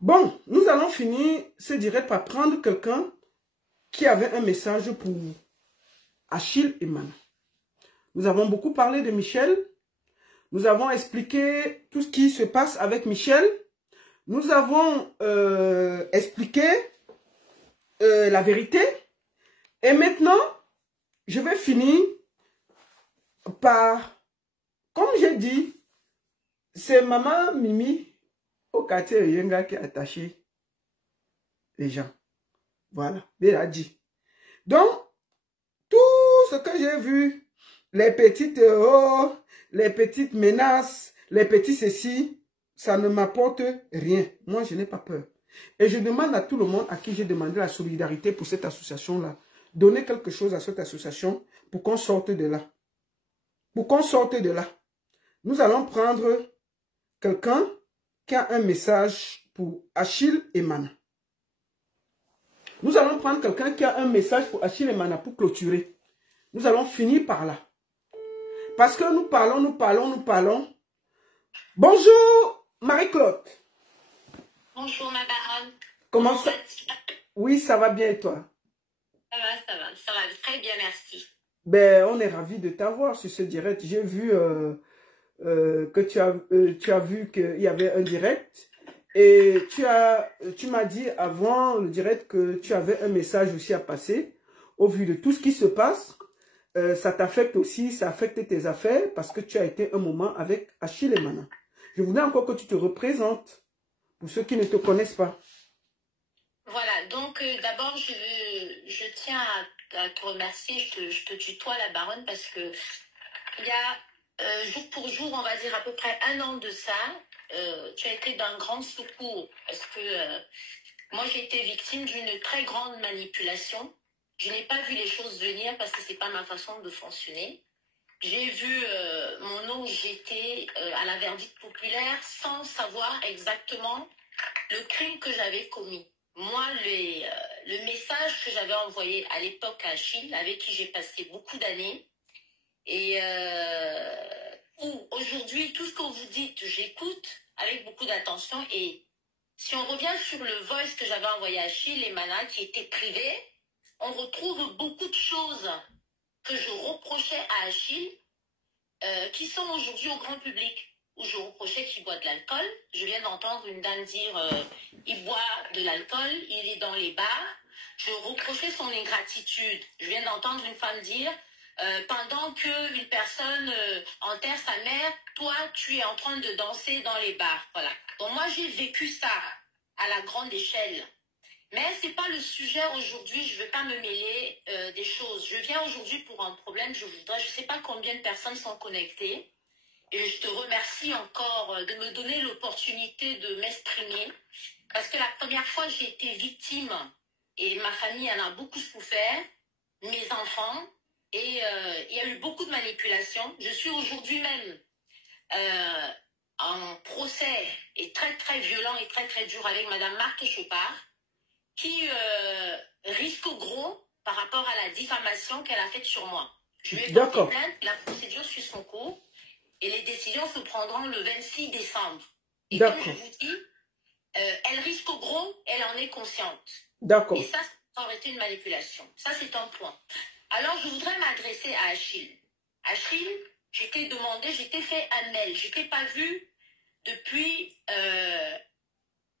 Bon, nous allons finir ce direct par prendre quelqu'un qui avait un message pour Achille et Mana. Nous avons beaucoup parlé de Michel. Nous avons expliqué tout ce qui se passe avec Michel. Nous avons expliqué la vérité. Et maintenant, je vais finir par, comme j'ai dit, c'est Maman Mimi au quartier Yenga qui a attaché les gens. Voilà, il a dit. Donc, tout ce que j'ai vu, les petites les petites menaces, les petits ceci, ça ne m'apporte rien. Moi, je n'ai pas peur. Et je demande à tout le monde à qui j'ai demandé la solidarité pour cette association-là, donner quelque chose à cette association pour qu'on sorte de là. Pour qu'on sorte de là. Nous allons prendre quelqu'un qui a un message pour Achille et Mana. Nous allons prendre quelqu'un qui a un message pour Achille et Mana pour clôturer. Nous allons finir par là. Parce que nous parlons. Bonjour, Marie-Claude. Bonjour, ma baronne. Comment ça? Oui, ça va bien et toi? Ça va très bien, merci. Ben, on est ravis de t'avoir sur ce direct. J'ai vu que tu as vu qu'il y avait un direct. Et tu m'as dit avant le direct que tu avais un message aussi à passer. Au vu de tout ce qui se passe, ça t'affecte aussi, ça affecte tes affaires parce que tu as été un moment avec Achille et Mana. Je voulais encore que tu te représentes pour ceux qui ne te connaissent pas. Voilà, donc d'abord je tiens à te remercier, je te tutoie la baronne parce que il y a jour pour jour, on va dire à peu près 1 an de ça, tu as été d'un grand secours parce que moi j'ai été victime d'une très grande manipulation. Je n'ai pas vu les choses venir parce que c'est pas ma façon de fonctionner. J'ai vu mon nom jeté à la verdict populaire sans savoir exactement le crime que j'avais commis. Moi, le message que j'avais envoyé à l'époque à Achille, avec qui j'ai passé beaucoup d'années, et où aujourd'hui, tout ce que vous dites, j'écoute avec beaucoup d'attention. Et si on revient sur le voice que j'avais envoyé à Achille et Mana, qui était privé, on retrouve beaucoup de choses que je reprochais à Achille, qui sont aujourd'hui au grand public, où je reprochais qu'il boit de l'alcool. Je viens d'entendre une dame dire il boit de l'alcool, il est dans les bars. Je reprochais son ingratitude. Je viens d'entendre une femme dire pendant qu'une personne enterre sa mère, toi, tu es en train de danser dans les bars. Voilà. Donc moi, j'ai vécu ça à la grande échelle. Mais ce n'est pas le sujet aujourd'hui, je ne veux pas me mêler des choses. Je viens aujourd'hui pour un problème, je ne sais pas combien de personnes sont connectées. Et je te remercie encore de me donner l'opportunité de m'exprimer. Parce que la première fois, j'ai été victime, et ma famille en a beaucoup souffert, mes enfants, et il y a eu beaucoup de manipulations. Je suis aujourd'hui même en procès, et très très violent et très très dur avec Madame Marthe Chopard, qui risque gros par rapport à la diffamation qu'elle a faite sur moi. Je lui ai porté plainte, la procédure suit son cours et les décisions se prendront le 26 décembre. Et comme je vous dis, elle risque gros, elle en est consciente. D'accord. Et ça aurait été une manipulation. Ça, c'est un point. Alors, je voudrais m'adresser à Achille. Achille, je t'ai demandé, je t'ai fait un mail. Je ne t'ai pas vu depuis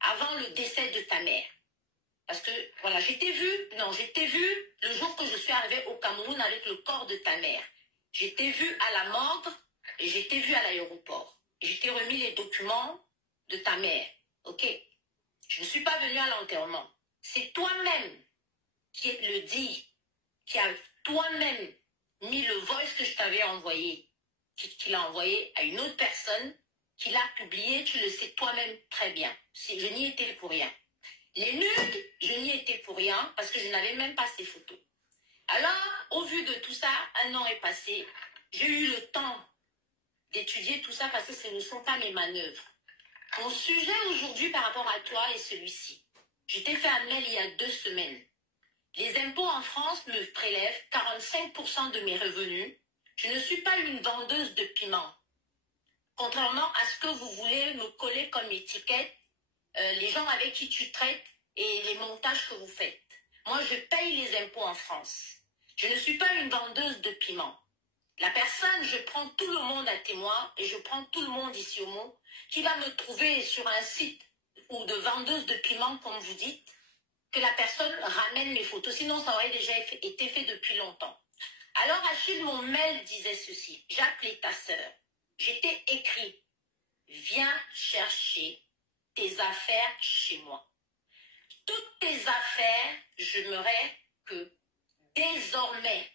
avant le décès de ta mère. Parce que, voilà, je t'ai vu le jour que je suis arrivée au Cameroun avec le corps de ta mère. Je t'ai vu à la morgue et je t'ai vu à l'aéroport. Je t'ai remis les documents de ta mère, ok? Je ne suis pas venue à l'enterrement. C'est toi-même qui le dis, qui a toi-même mis le voice que je t'avais envoyé, qui l'a envoyé à une autre personne, qui l'a publié, tu le sais toi-même très bien. Je n'y étais pour rien. Les nudes, je n'y étais pour rien parce que je n'avais même pas ces photos. Alors, au vu de tout ça, 1 an est passé. J'ai eu le temps d'étudier tout ça parce que ce ne sont pas mes manœuvres. Mon sujet aujourd'hui par rapport à toi est celui-ci. Je t'ai fait un mail il y a 2 semaines. Les impôts en France me prélèvent 45% de mes revenus. Je ne suis pas une vendeuse de piment. Contrairement à ce que vous voulez me coller comme étiquette, les gens avec qui tu traites et les montages que vous faites. Moi, je paye les impôts en France. Je ne suis pas une vendeuse de piment. La personne, je prends tout le monde à témoin et je prends tout le monde ici au mot qui va me trouver sur un site ou de vendeuse de piment, comme vous dites, que la personne ramène mes photos. Sinon, ça aurait déjà été fait depuis longtemps. Alors, Achille, mon mail disait ceci. J'ai appelé ta sœur. J'étais écrit. Viens chercher tes affaires chez moi. Toutes tes affaires, j'aimerais que désormais,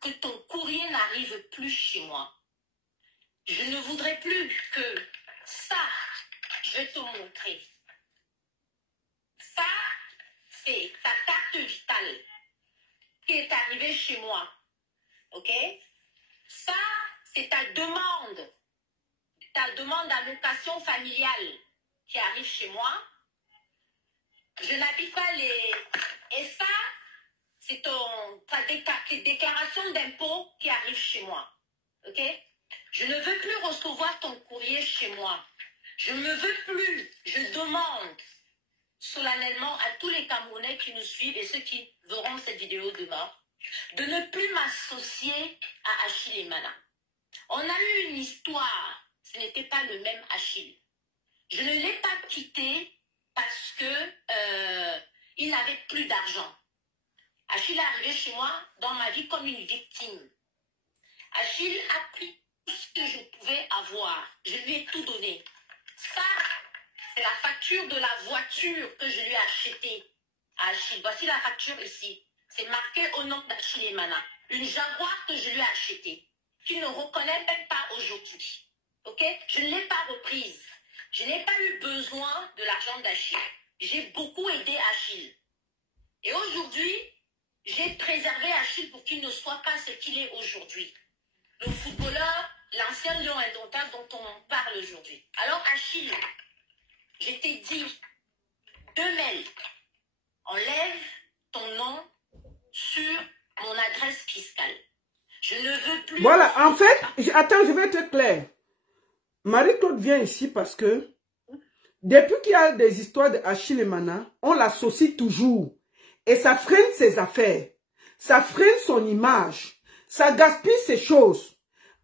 que ton courrier n'arrive plus chez moi. Je ne voudrais plus que ça, je vais te montrer. Ça, c'est ta carte vitale qui est arrivée chez moi. Ok? Ça, c'est ta demande d'allocation familiale qui arrive chez moi. Je n'habite pas les... Et ça, c'est ta déclaration d'impôt qui arrive chez moi. Ok? Je ne veux plus recevoir ton courrier chez moi. Je ne veux plus. Je demande solennellement à tous les Camerounais qui nous suivent et ceux qui verront cette vidéo demain de ne plus m'associer à Achille Emana. On a eu une histoire. Ce n'était pas le même Achille. Je ne l'ai pas quitté parce que il n'avait plus d'argent. Achille est arrivé chez moi dans ma vie comme une victime. Achille a pris tout ce que je pouvais avoir. Je lui ai tout donné. Ça, c'est la facture de la voiture que je lui ai achetée à Achille. Voici la facture ici. C'est marqué au nom d'Achille Emana. Une Jaguar que je lui ai achetée, qu'il ne reconnaît même pas aujourd'hui. Ok? Je ne l'ai pas reprise. Je n'ai pas eu besoin de l'argent d'Achille. J'ai beaucoup aidé Achille. Et aujourd'hui, j'ai préservé Achille pour qu'il ne soit pas ce qu'il est aujourd'hui. Le footballeur, l'ancien lion indomptable dont on parle aujourd'hui. Alors Achille, je t'ai dit, 2 mails. Enlève ton nom sur mon adresse fiscale. Je ne veux plus... Voilà, en fait, attends, je vais être clair. Marie-Claude vient ici parce que depuis qu'il y a des histoires de Achille Emana, on l'associe toujours. Et ça freine ses affaires. Ça freine son image. Ça gaspille ses choses.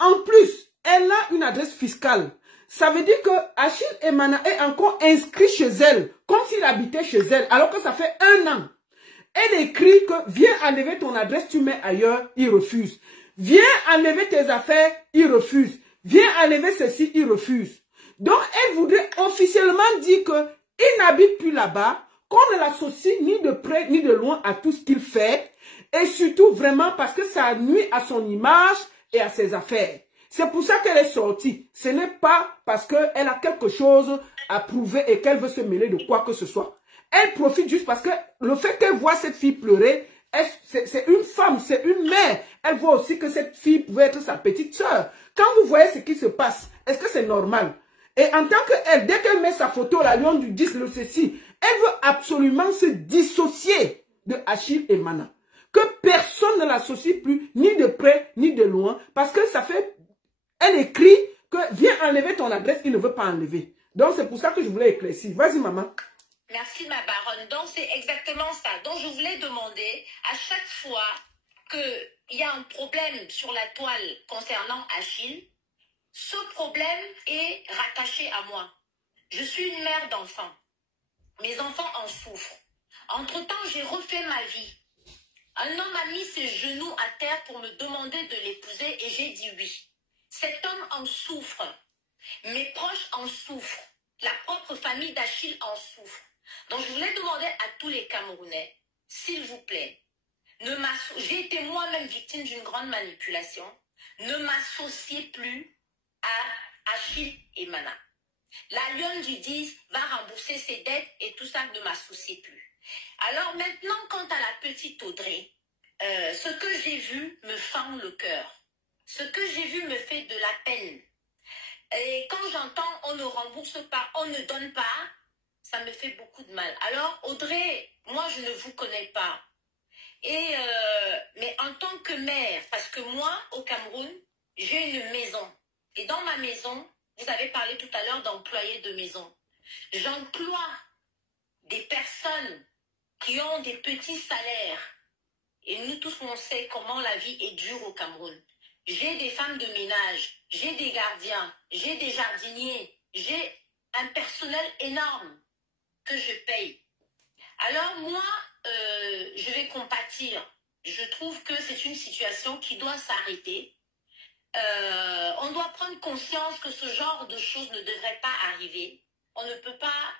En plus, elle a une adresse fiscale. Ça veut dire que Achille Emana est encore inscrit chez elle, comme s'il habitait chez elle, alors que ça fait 1 an. Elle écrit que viens enlever ton adresse, tu mets ailleurs, il refuse. Viens enlever tes affaires, il refuse. Viens enlever ceci, il refuse. Donc, elle voudrait officiellement dire qu'il n'habite plus là-bas, qu'on ne l'associe ni de près ni de loin à tout ce qu'il fait, et surtout vraiment parce que ça nuit à son image et à ses affaires. C'est pour ça qu'elle est sortie. Ce n'est pas parce qu'elle a quelque chose à prouver et qu'elle veut se mêler de quoi que ce soit. Elle profite juste parce que le fait qu'elle voit cette fille pleurer, c'est une femme, c'est une mère. Elle voit aussi que cette fille pouvait être sa petite sœur. Quand vous voyez ce qui se passe, est-ce que c'est normal? Et en tant qu'elle, dès qu'elle met sa photo, la lion du 10, le ceci, elle veut absolument se dissocier de Achille Emana. Que personne ne l'associe plus, ni de près, ni de loin, parce que ça fait... Elle écrit que viens enlever ton adresse, il ne veut pas enlever. Donc c'est pour ça que je voulais éclaircir. Vas-y maman. Merci ma baronne. Donc c'est exactement ça. Donc je voulais demander à chaque fois qu'il y a un problème sur la toile concernant Achille, ce problème est rattaché à moi. Je suis une mère d'enfants. Mes enfants en souffrent. Entre-temps, j'ai refait ma vie. Un homme a mis ses genoux à terre pour me demander de l'épouser et j'ai dit oui. Cet homme en souffre. Mes proches en souffrent. La propre famille d'Achille en souffre. Donc je voulais demander à tous les Camerounais, s'il vous plaît, j'ai été moi-même victime d'une grande manipulation, ne m'associez plus à Achille Emana. La lionne du 10 va rembourser ses dettes et tout ça, ne m'associez plus. Alors maintenant, quant à la petite Audrey, ce que j'ai vu me fend le cœur. Ce que j'ai vu me fait de la peine. Et quand j'entends on ne rembourse pas, on ne donne pas, ça me fait beaucoup de mal. Alors Audrey, moi je ne vous connais pas. Mais en tant que mère, parce que moi au Cameroun, j'ai une maison. Et dans ma maison, vous avez parlé tout à l'heure d'employés de maison. J'emploie des personnes qui ont des petits salaires. Et nous tous, on sait comment la vie est dure au Cameroun. J'ai des femmes de ménage, j'ai des gardiens, j'ai des jardiniers, j'ai un personnel énorme que je paye. Alors moi, je vais compatir. Je trouve que c'est une situation qui doit s'arrêter. On doit prendre conscience que ce genre de choses ne devrait pas arriver. On ne peut pas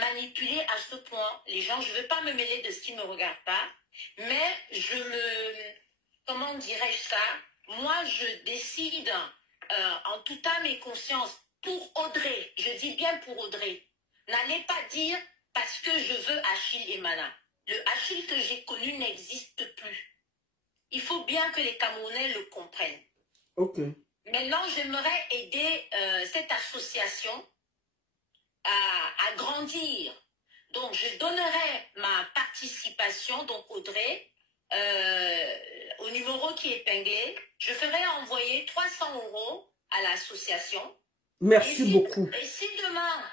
manipuler à ce point les gens. Je ne veux pas me mêler de ce qui ne me regarde pas, mais comment dirais-je ça? Moi, je décide en toute âme et conscience pour Audrey. Je dis bien pour Audrey. N'allez pas dire parce que je veux Achille et Mana. Le Achille que j'ai connu n'existe plus. Il faut bien que les Camerounais le comprennent. Ok. Maintenant, j'aimerais aider cette association à grandir. Donc, je donnerai ma participation, donc Audrey, au numéro qui est épinglé. Je ferai envoyer 300 € à l'association. Merci beaucoup. Et si demain,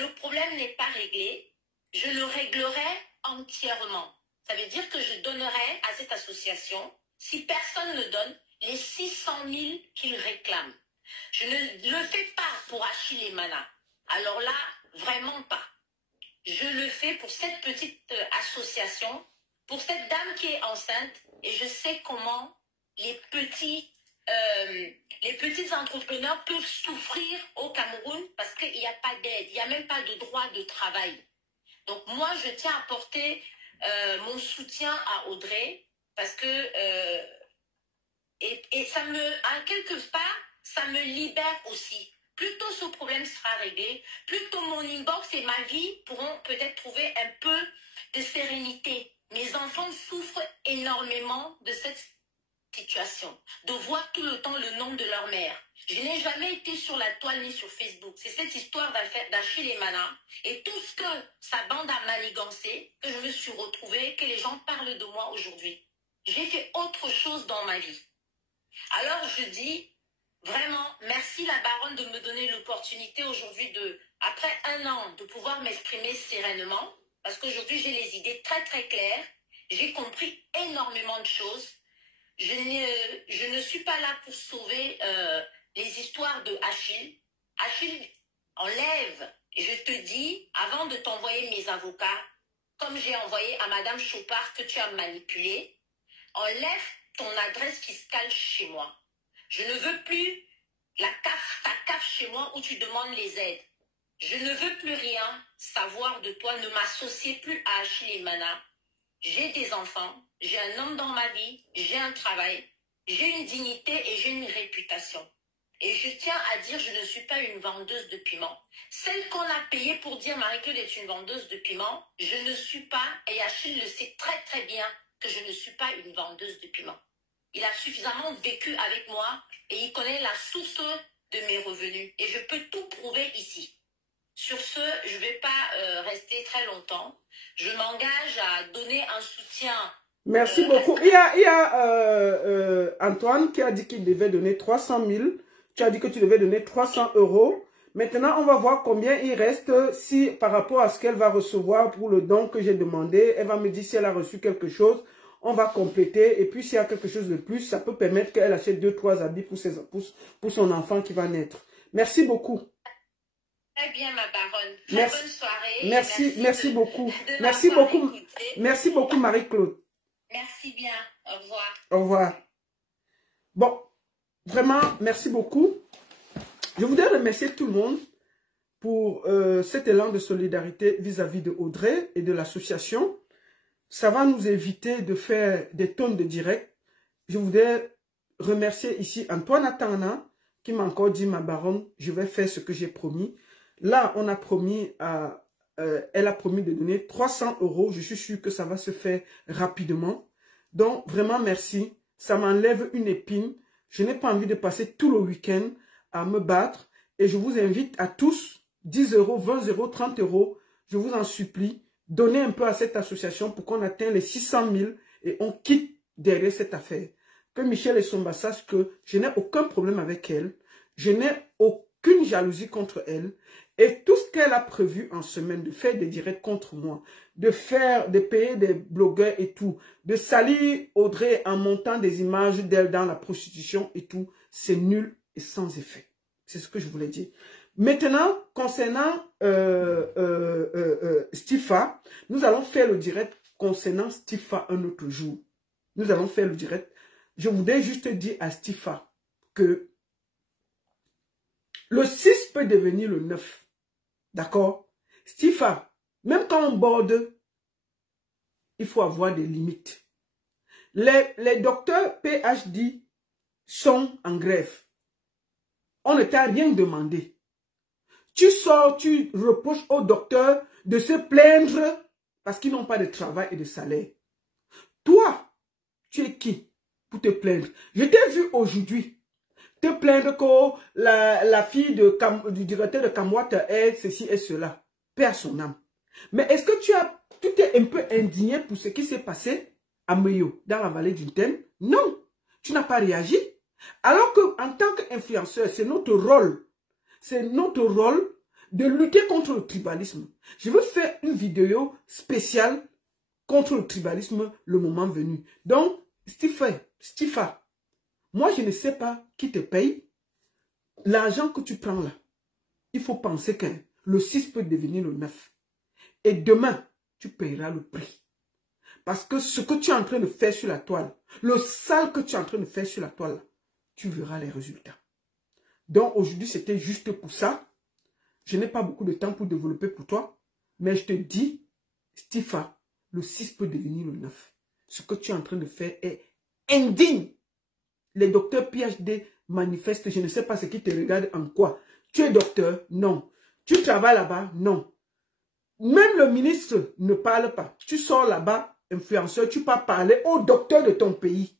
le problème n'est pas réglé, je le réglerai entièrement. Ça veut dire que je donnerai à cette association, si personne ne donne, les 600 000 qu'ils réclament. Je ne le fais pas pour Achille et Mana. Alors là, vraiment pas. Je le fais pour cette petite association, pour cette dame qui est enceinte, et je sais comment les petits entrepreneurs peuvent souffrir au Cameroun parce qu'il n'y a pas d'aide, il n'y a même pas de droit de travail. Donc moi, je tiens à apporter mon soutien à Audrey parce que et ça me, en quelque part, ça me libère aussi. Plus tôt ce problème sera réglé, plus tôt mon inbox et ma vie pourront peut-être trouver un peu de sérénité. Mes enfants souffrent énormément de cette situation, de voir tout le temps le nom de leur mère. Je n'ai jamais été sur la toile ni sur Facebook. C'est cette histoire d'Achille et Mana et tout ce que sa bande a manigancé que je me suis retrouvée, que les gens parlent de moi aujourd'hui. J'ai fait autre chose dans ma vie. Alors je dis vraiment merci la baronne de me donner l'opportunité aujourd'hui après 1 an, de pouvoir m'exprimer sereinement parce qu'aujourd'hui j'ai les idées très très claires. J'ai compris énormément de choses. Je ne suis pas là pour sauver les histoires de Achille. Achille, enlève. Et je te dis, avant de t'envoyer mes avocats, comme j'ai envoyé à Madame Chopard que tu as manipulé, enlève ton adresse fiscale chez moi. Je ne veux plus ta CAF chez moi où tu demandes les aides. Je ne veux plus rien savoir de toi. Ne m'associez plus à Achille et Mana. J'ai des enfants, j'ai un homme dans ma vie, j'ai un travail, j'ai une dignité et j'ai une réputation. Et je tiens à dire, je ne suis pas une vendeuse de piment. Celle qu'on a payée pour dire Marie-Claude est une vendeuse de piment, je ne suis pas, et Achille le sait très très bien, que je ne suis pas une vendeuse de piment. Il a suffisamment vécu avec moi et il connaît la source de mes revenus. Et je peux tout prouver ici. Sur ce, je ne vais pas rester très longtemps. Je m'engage à donner un soutien. Merci beaucoup. Il y a Antoine qui a dit qu'il devait donner 300 000. Tu as dit que tu devais donner 300 €. Maintenant, on va voir combien il reste si par rapport à ce qu'elle va recevoir pour le don que j'ai demandé. Elle va me dire si elle a reçu quelque chose. On va compléter. Et puis, s'il y a quelque chose de plus, ça peut permettre qu'elle achète 2-3 habits pour son enfant qui va naître. Merci beaucoup. Très bien, ma baronne. Très bonne soirée. Merci beaucoup. Merci beaucoup. Merci beaucoup, Marie-Claude. Merci bien. Au revoir. Au revoir. Bon, vraiment, merci beaucoup. Je voudrais remercier tout le monde pour cet élan de solidarité vis-à-vis de Audrey et de l'association. Ça va nous éviter de faire des tonnes de directs. Je voudrais remercier ici Antoine Atana qui m'a encore dit, ma baronne, je vais faire ce que j'ai promis. Là, on a promis elle a promis de donner 300 €. Je suis sûr que ça va se faire rapidement. Donc, vraiment, merci. Ça m'enlève une épine. Je n'ai pas envie de passer tout le week-end à me battre. Et je vous invite à tous, 10 €, 20 €, 30 €, je vous en supplie, donnez un peu à cette association pour qu'on atteigne les 600 000 et on quitte derrière cette affaire. Que Michel et Somba sachent que je n'ai aucun problème avec elle. Je n'ai aucune jalousie contre elle. Et tout ce qu'elle a prévu en semaine, de faire des directs contre moi, de payer des blogueurs et tout, de salir Audrey en montant des images d'elle dans la prostitution et tout, c'est nul et sans effet. C'est ce que je voulais dire. Maintenant, concernant Stifa, nous allons faire le direct concernant Stifa un autre jour. Nous allons faire le direct. Je voudrais juste dire à Stifa que le 6 peut devenir le 9. D'accord? Stifa, même quand on borde, il faut avoir des limites. Les docteurs PhD sont en grève. On ne t'a rien demandé. Tu sors, tu reproches aux docteurs de se plaindre parce qu'ils n'ont pas de travail et de salaire. Toi, tu es qui pour te plaindre? Je t'ai vu aujourd'hui te plaindre que la fille du directeur de Kamwata est ceci et cela. Paix à son âme. Mais est-ce que tu t'es un peu indigné pour ce qui s'est passé à Meyo, dans la vallée du Thème? Non, tu n'as pas réagi. Alors qu'en tant qu'influenceur, c'est notre rôle. C'est notre rôle de lutter contre le tribalisme. Je veux faire une vidéo spéciale contre le tribalisme le moment venu. Donc, Stifa, moi je ne sais pas qui te paye. L'argent que tu prends là, il faut penser que le 6 peut devenir le 9. Et demain, tu payeras le prix. Parce que ce que tu es en train de faire sur la toile, le sale que tu es en train de faire sur la toile, tu verras les résultats. Donc aujourd'hui, c'était juste pour ça. Je n'ai pas beaucoup de temps pour développer pour toi. Mais je te dis, Stifa, le 6 peut devenir le 9. Ce que tu es en train de faire est indigne. Les docteurs PhD manifestent, je ne sais pas ce qui te regarde en quoi. Tu es docteur? Non. Tu travailles là-bas? Non. Même le ministre ne parle pas. Tu sors là-bas, influenceur, tu peux parler au docteur de ton pays.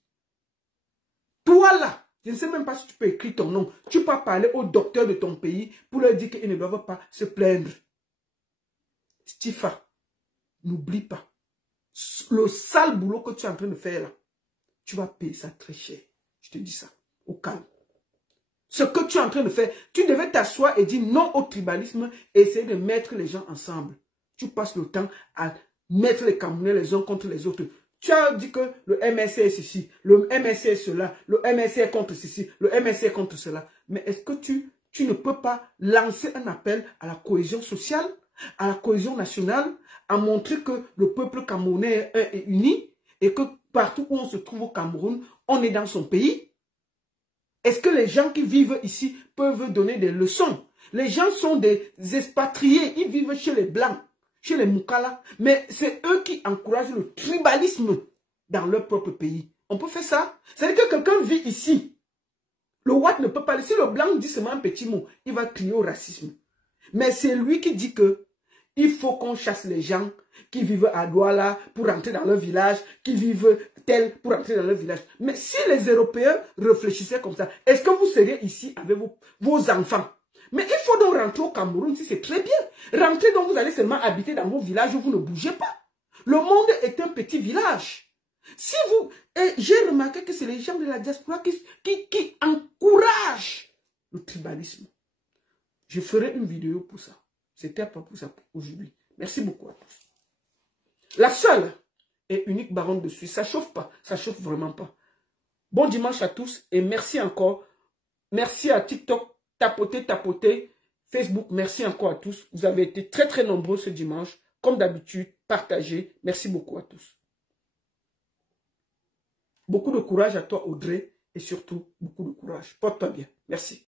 Toi là, je ne sais même pas si tu peux écrire ton nom. Tu peux parler au docteur de ton pays pour leur dire qu'ils ne doivent pas se plaindre. Stifa, n'oublie pas. Le sale boulot que tu es en train de faire là, tu vas payer ça très cher. Je te dis ça, au calme. Ce que tu es en train de faire, tu devais t'asseoir et dire non au tribalisme et essayer de mettre les gens ensemble. Tu passes le temps à mettre les Camerounais les uns contre les autres. Tu as dit que le MSC est ceci, le MSC est cela, le MSC est contre ceci, le MSC est contre cela. Mais est-ce que tu ne peux pas lancer un appel à la cohésion sociale, à la cohésion nationale, à montrer que le peuple camerounais est uni et que partout où on se trouve au Cameroun, on est dans son pays? Est-ce que les gens qui vivent ici peuvent donner des leçons? Les gens sont des expatriés, ils vivent chez les Blancs, chez les Moukala, mais c'est eux qui encouragent le tribalisme dans leur propre pays. On peut faire ça? C'est-à-dire que quelqu'un vit ici. Le Watt ne peut pas... Si le Blanc dit seulement un petit mot, il va crier au racisme. Mais c'est lui qui dit que il faut qu'on chasse les gens qui vivent à Douala pour rentrer dans leur village, qui vivent tel pour rentrer dans leur village. Mais si les Européens réfléchissaient comme ça, est-ce que vous seriez ici avec vos enfants? Mais il faut donc rentrer au Cameroun, si c'est très bien. Rentrer donc vous allez seulement habiter dans vos villages où vous ne bougez pas. Le monde est un petit village. Si vous... j'ai remarqué que c'est les gens de la diaspora qui encouragent le tribalisme. Je ferai une vidéo pour ça. C'était pas pour ça pour aujourd'hui. Merci beaucoup à tous. La seule et unique baronne de Suisse. Ça chauffe pas. Ça chauffe vraiment pas. Bon dimanche à tous et merci encore. Merci à TikTok. Tapotez. Facebook, merci encore à tous. Vous avez été très très nombreux ce dimanche. Comme d'habitude, partagez. Merci beaucoup à tous. Beaucoup de courage à toi Audrey et surtout beaucoup de courage. Porte-toi bien. Merci.